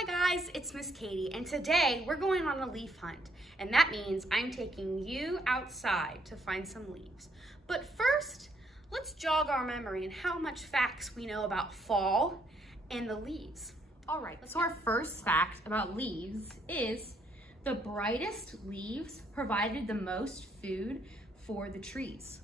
Hi guys, it's Miss Katie, and today we're going on a leaf hunt, and that means I'm taking you outside to find some leaves. But first, let's jog our memory and how much facts we know about fall and the leaves. All right, so our first fact about leaves is the brightest leaves provided the most food for the trees.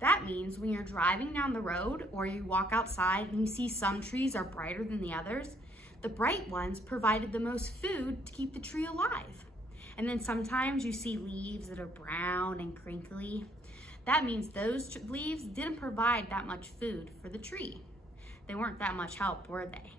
That means when you're driving down the road or you walk outside and you see some trees are brighter than the others, the bright ones provided the most food to keep the tree alive. And then sometimes you see leaves that are brown and crinkly. That means those leaves didn't provide that much food for the tree. They weren't that much help, were they?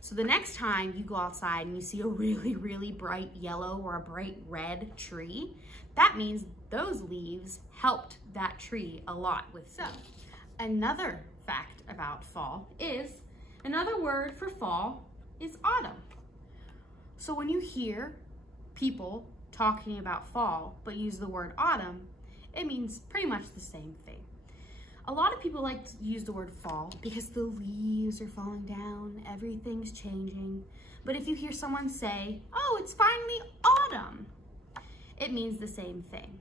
So the next time you go outside and you see a really bright yellow or a bright red tree, that means those leaves helped that tree a lot with food. So, another fact about fall is, another word for fall is autumn. So when you hear people talking about fall but use the word autumn, it means pretty much the same thing. A lot of people like to use the word fall because the leaves are falling down, everything's changing. But if you hear someone say, "Oh, it's finally autumn," it means the same thing.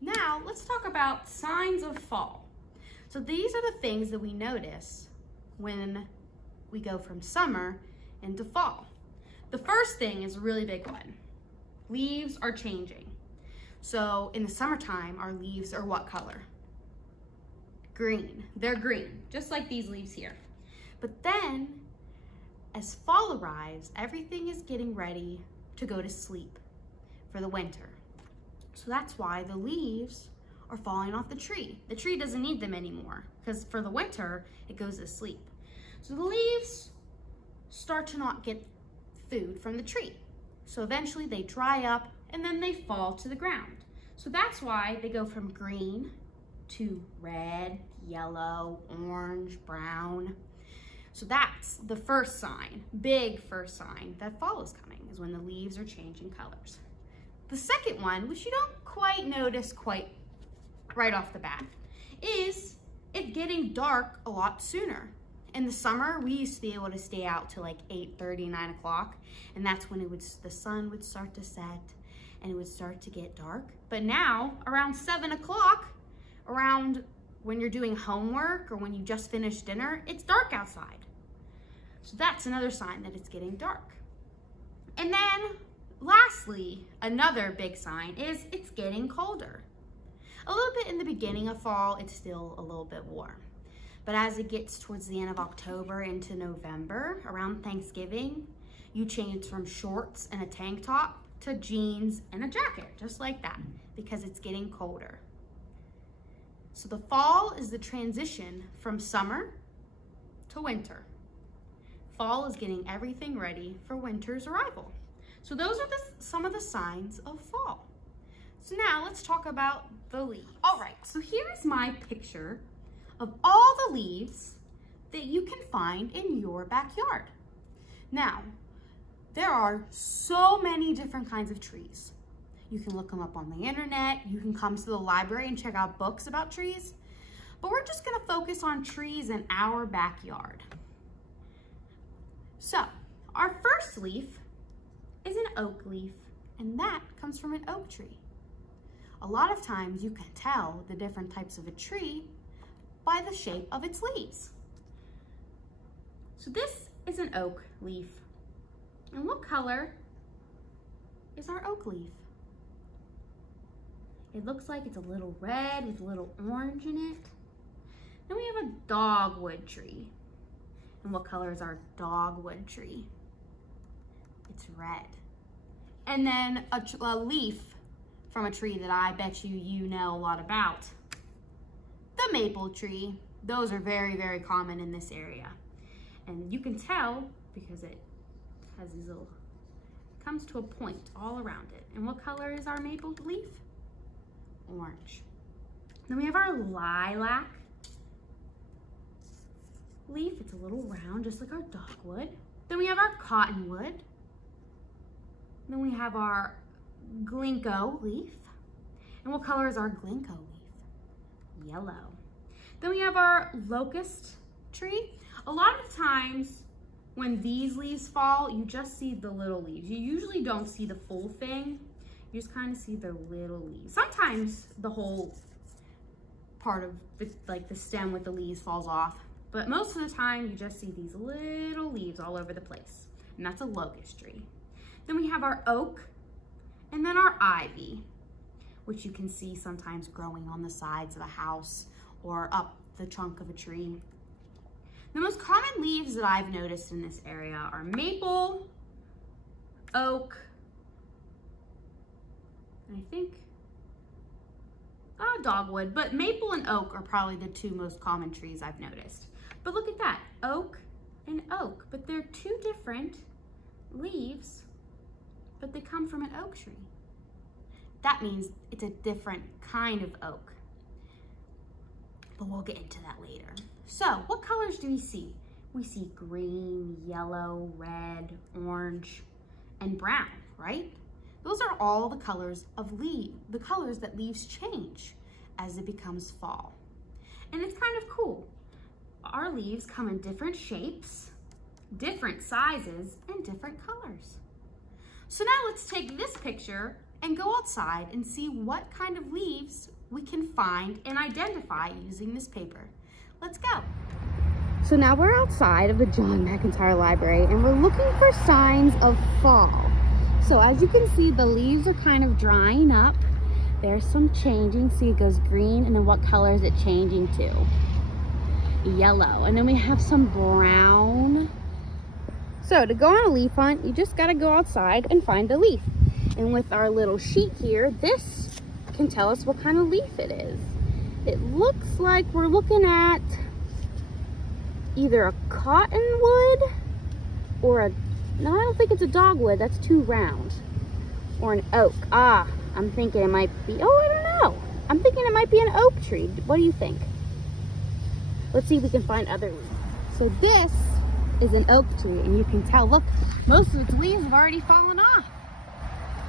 Now, let's talk about signs of fall. So these are the things that we notice when we go from summer into fall. The first thing is a really big one. Leaves are changing. So in the summertime, our leaves are what color? Green. They're green, just like these leaves here. But then, as fall arrives, everything is getting ready to go to sleep for the winter. So that's why the leaves are falling off the tree. The tree doesn't need them anymore because for the winter, it goes to sleep. So the leaves start to not get food from the tree. So eventually they dry up and then they fall to the ground. So that's why they go from green to red, yellow, orange, brown. So that's the first sign, big first sign that fall is coming, is when the leaves are changing colors. The second one, which you don't quite notice quite right off the bat, is it getting dark a lot sooner. In the summer, we used to be able to stay out till like 8:30, 9 o'clock, and that's when the sun would start to set and it would start to get dark. But now, around 7 o'clock, around when you're doing homework or when you just finished dinner, it's dark outside. So that's another sign that it's getting dark. And then, lastly, another big sign is it's getting colder. A little bit in the beginning of fall, it's still a little bit warm. But as it gets towards the end of October into November, around Thanksgiving, you change from shorts and a tank top to jeans and a jacket, just like that, because it's getting colder. So the fall is the transition from summer to winter. Fall is getting everything ready for winter's arrival. So those are some of the signs of fall. So now let's talk about the leaves. All right, so here's my picture of all the leaves that you can find in your backyard. Now, there are so many different kinds of trees. You can look them up on the internet, you can come to the library and check out books about trees, but we're just gonna focus on trees in our backyard. So, our first leaf is an oak leaf, and that comes from an oak tree. A lot of times you can tell the different types of a tree by the shape of its leaves. So this is an oak leaf. And what color is our oak leaf? It looks like it's a little red with a little orange in it. Then we have a dogwood tree. And what color is our dogwood tree? It's red. And then a leaf from a tree that I bet you know a lot about. The maple tree. Those are very common in this area. And you can tell because it has these little, comes to a point all around it. And what color is our maple leaf? Orange. Then we have our lilac leaf. It's a little round, just like our dogwood. Then we have our cottonwood. Then we have our Ginkgo leaf. And what color is our Ginkgo leaf? Yellow. Then we have our locust tree. A lot of times when these leaves fall, you just see the little leaves. You usually don't see the full thing. You just kind of see the little leaves. Sometimes the whole part of the stem with the leaves falls off, but most of the time you just see these little leaves all over the place. And that's a locust tree. Then we have our oak and then our ivy, which you can see sometimes growing on the sides of a house or up the trunk of a tree. The most common leaves that I've noticed in this area are maple, oak, and I think dogwood, but maple and oak are probably the two most common trees I've noticed. But look at that, oak and oak, but they're two different leaves, but they come from an oak tree. That means it's a different kind of oak, but we'll get into that later. So what colors do we see? We see green, yellow, red, orange, and brown, right? Those are all the colors of the colors that leaves change as it becomes fall. And it's kind of cool. Our leaves come in different shapes, different sizes, and different colors. So now let's take this picture and go outside and see what kind of leaves we can find and identify using this paper. Let's go. So now we're outside of the John McIntyre Library and we're looking for signs of fall. So as you can see, the leaves are kind of drying up. There's some changing. See, it goes green, and then what color is it changing to? Yellow. And then we have some brown. So to go on a leaf hunt, you just gotta go outside and find a leaf. And with our little sheet here, this can tell us what kind of leaf it is. It looks like we're looking at either a cottonwood or no, I don't think it's a dogwood, that's too round. Or an oak. I'm thinking it might be, I don't know. I'm thinking it might be an oak tree. What do you think? Let's see if we can find other leaves. So this is an oak tree, and you can tell, look, most of its leaves have already fallen off.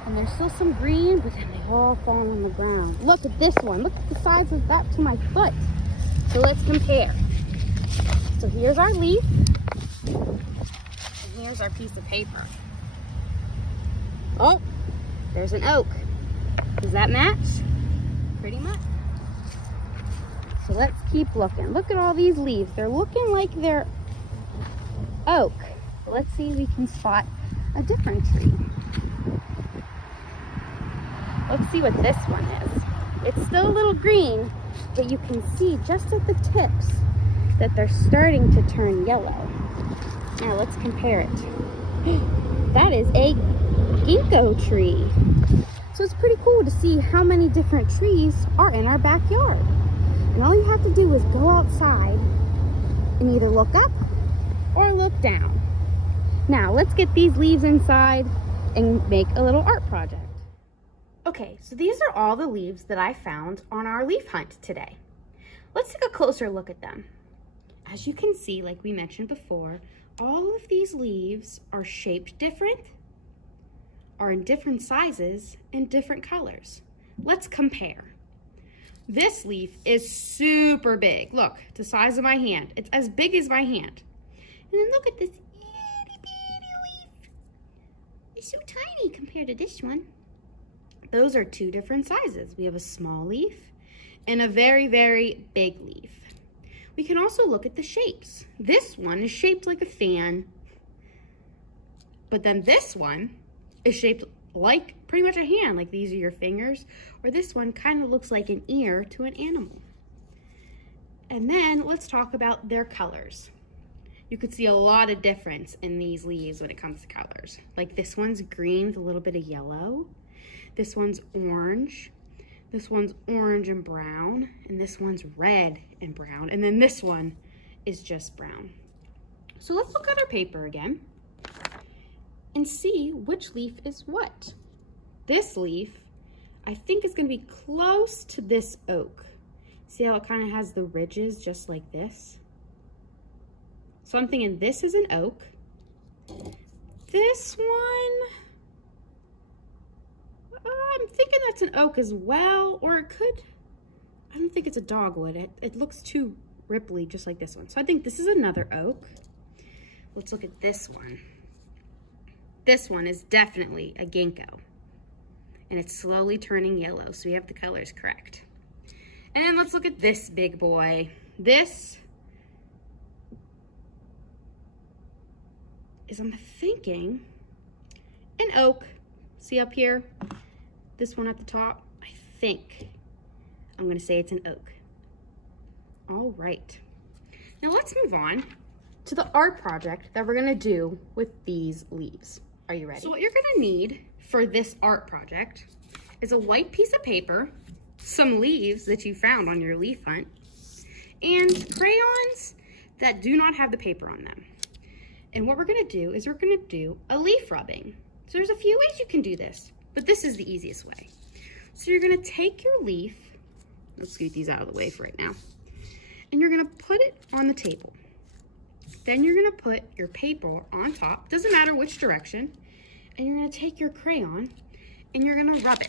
And there's still some green, but then they've all fallen on the ground. Look at this one. Look at the size of that to my foot. So let's compare. So here's our leaf. Here's our piece of paper. Oh, there's an oak. Does that match? Pretty much. So let's keep looking. Look at all these leaves. They're looking like they're oak. Let's see if we can spot a different tree. Let's see what this one is. It's still a little green, but you can see just at the tips that they're starting to turn yellow. Now let's compare it. That is a Ginkgo tree. So it's pretty cool to see how many different trees are in our backyard. And all you have to do is go outside and either look up or look down. Now let's get these leaves inside and make a little art project. Okay, so these are all the leaves that I found on our leaf hunt today. Let's take a closer look at them. As you can see, like we mentioned before, all of these leaves are shaped different, are in different sizes, and different colors. Let's compare. This leaf is super big. Look, the size of my hand. It's as big as my hand. And then look at this itty bitty leaf. It's so tiny compared to this one. Those are two different sizes. We have a small leaf and a very, very big leaf. We can also look at the shapes. This one is shaped like a fan, but then this one is shaped like pretty much a hand, like these are your fingers, or this one kind of looks like an ear to an animal. And then let's talk about their colors. You could see a lot of difference in these leaves when it comes to colors. Like this one's green with a little bit of yellow. This one's orange. This one's orange and brown, and this one's red and brown, and then this one is just brown. So let's look at our paper again and see which leaf is what. This leaf, I think, is going to be close to this oak. See how it kind of has the ridges just like this? So I'm thinking this is an oak. This one, I'm thinking that's an oak as well, or it could, I don't think it's a dogwood. It looks too ripply, just like this one. So I think this is another oak. Let's look at this one. This one is definitely a ginkgo, and it's slowly turning yellow, so we have the colors correct. And then let's look at this big boy. This is, I'm thinking, an oak. See up here? This one at the top? I think I'm gonna say it's an oak. All right. Now let's move on to the art project that we're gonna do with these leaves. Are you ready? So what you're gonna need for this art project is a white piece of paper, some leaves that you found on your leaf hunt, and crayons that do not have the paper on them. And what we're gonna do is we're gonna do a leaf rubbing. So there's a few ways you can do this, but this is the easiest way. So you're gonna take your leaf, let's scoot these out of the way for right now, and you're gonna put it on the table. Then you're gonna put your paper on top, doesn't matter which direction, and you're gonna take your crayon and you're gonna rub it.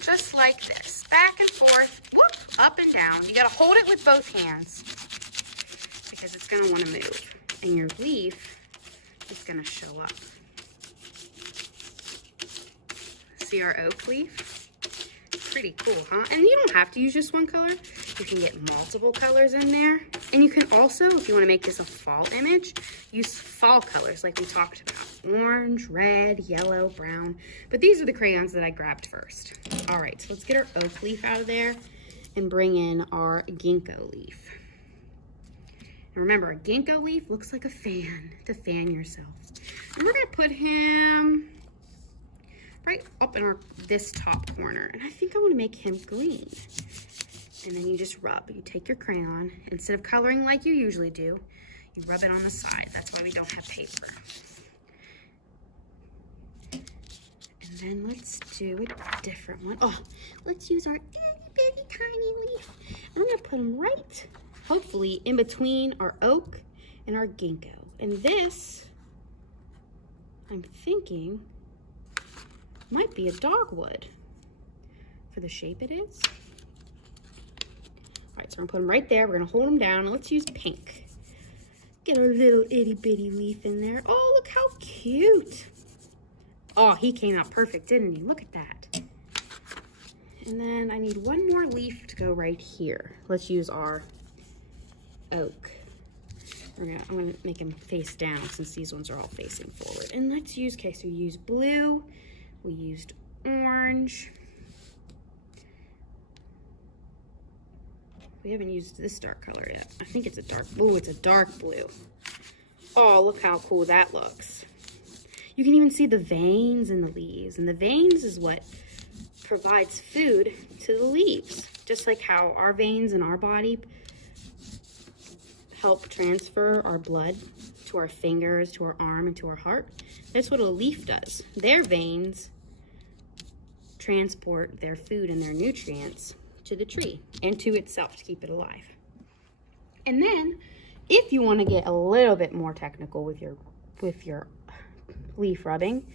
Just like this, back and forth, whoop, up and down. You gotta hold it with both hands because it's gonna wanna move, and your leaf is gonna show up. See our oak leaf? Pretty cool, huh? And you don't have to use just one color. You can get multiple colors in there. And you can also, if you want to make this a fall image, use fall colors like we talked about. Orange, red, yellow, brown. But these are the crayons that I grabbed first. All right, so let's get our oak leaf out of there and bring in our ginkgo leaf. And remember, a ginkgo leaf looks like a fan to fan yourself. And we're going to put him right up in this top corner. And I think I want to make him green. And then you just rub. You take your crayon, instead of coloring like you usually do, you rub it on the side. That's why we don't have paper. And then let's do a different one. Oh, let's use our itty bitty tiny leaf. I'm gonna put them right, hopefully, in between our oak and our ginkgo. And this, I'm thinking, might be a dogwood for the shape it is. All right, so I'm gonna put them right there. We're gonna hold them down, and let's use pink. Get our little itty bitty leaf in there. Oh, look how cute. Oh, he came out perfect, didn't he? Look at that. And then I need one more leaf to go right here. Let's use our oak. I'm gonna make him face down since these ones are all facing forward. And let's use, okay, so we used blue, we used orange. We haven't used this dark color yet. I think it's a dark blue. It's a dark blue. Oh, look how cool that looks. You can even see the veins in the leaves. And the veins is what provides food to the leaves. Just like how our veins in our body help transfer our blood to our fingers, to our arm, and to our heart. That's what a leaf does. Their veins transport their food and their nutrients to the tree and to itself to keep it alive. And then if you want to get a little bit more technical with your leaf rubbing,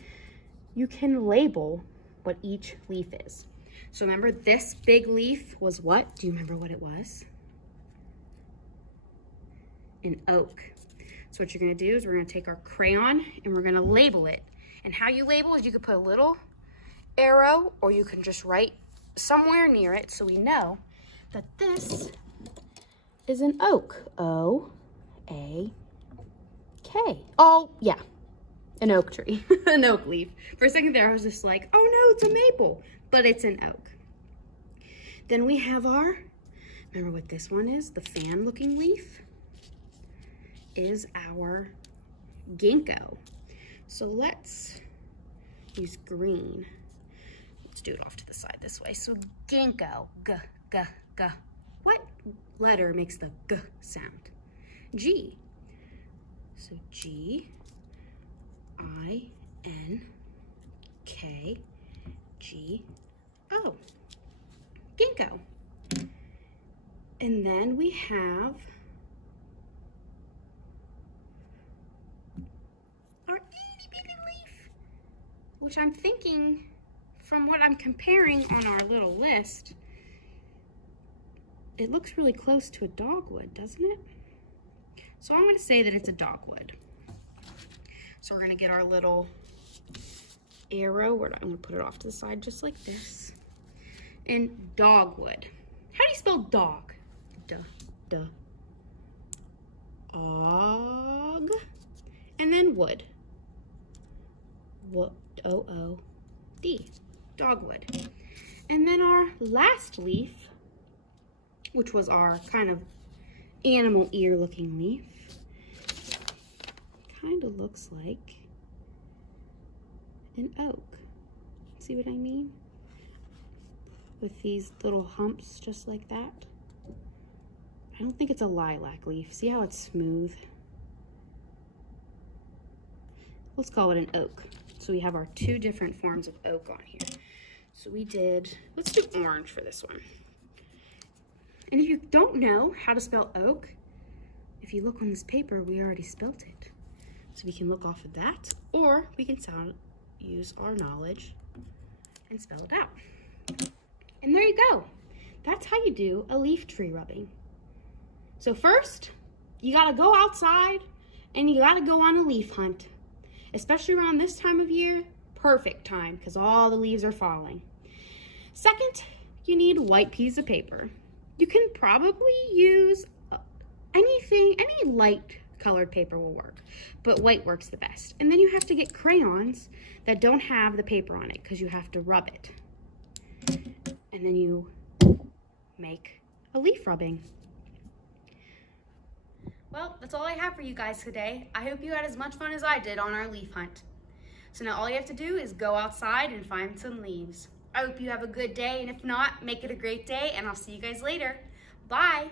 you can label what each leaf is. So remember, this big leaf was what? Do you remember what it was? An oak. So what you're going to do is we're going to take our crayon and we're going to label it. And how you label is you could put a little arrow, or you can just write somewhere near it so we know that this is an oak. O-A-K. Oh, yeah, an oak tree, an oak leaf. For a second there, I was just like, oh no, it's a maple, but it's an oak. Then we have remember what this one is? The fan-looking leaf is our ginkgo. So let's use green. Let's do it off to the side this way. So ginkgo, g, g, g. What letter makes the g sound? G. So G, I, N, K, G, O. Ginkgo. And then we have our itty bitty leaf, which I'm thinking, from what I'm comparing on our little list, it looks really close to a dogwood, doesn't it? So I'm going to say that it's a dogwood. So we're going to get our little arrow. I'm going to put it off to the side just like this. And dogwood. How do you spell dog? Duh. Og. And then wood. O-O-D. Dogwood. And then our last leaf, which was our kind of animal ear looking leaf, kind of looks like an oak. See what I mean? With these little humps just like that. I don't think it's a lilac leaf. See how it's smooth? Let's call it an oak. So we have our two different forms of oak on here. So let's do orange for this one. And if you don't know how to spell oak, if you look on this paper, we already spelt it. So we can look off of that, or we can use our knowledge and spell it out. And there you go. That's how you do a leaf tree rubbing. So first, you gotta go outside and you gotta go on a leaf hunt. Especially around this time of year, perfect time because all the leaves are falling. Second, you need a white piece of paper. You can probably use any light colored paper will work, but white works the best. And then you have to get crayons that don't have the paper on it because you have to rub it. And then you make a leaf rubbing. Well, that's all I have for you guys today. I hope you had as much fun as I did on our leaf hunt. So now all you have to do is go outside and find some leaves. I hope you have a good day, and if not, make it a great day, and I'll see you guys later. Bye.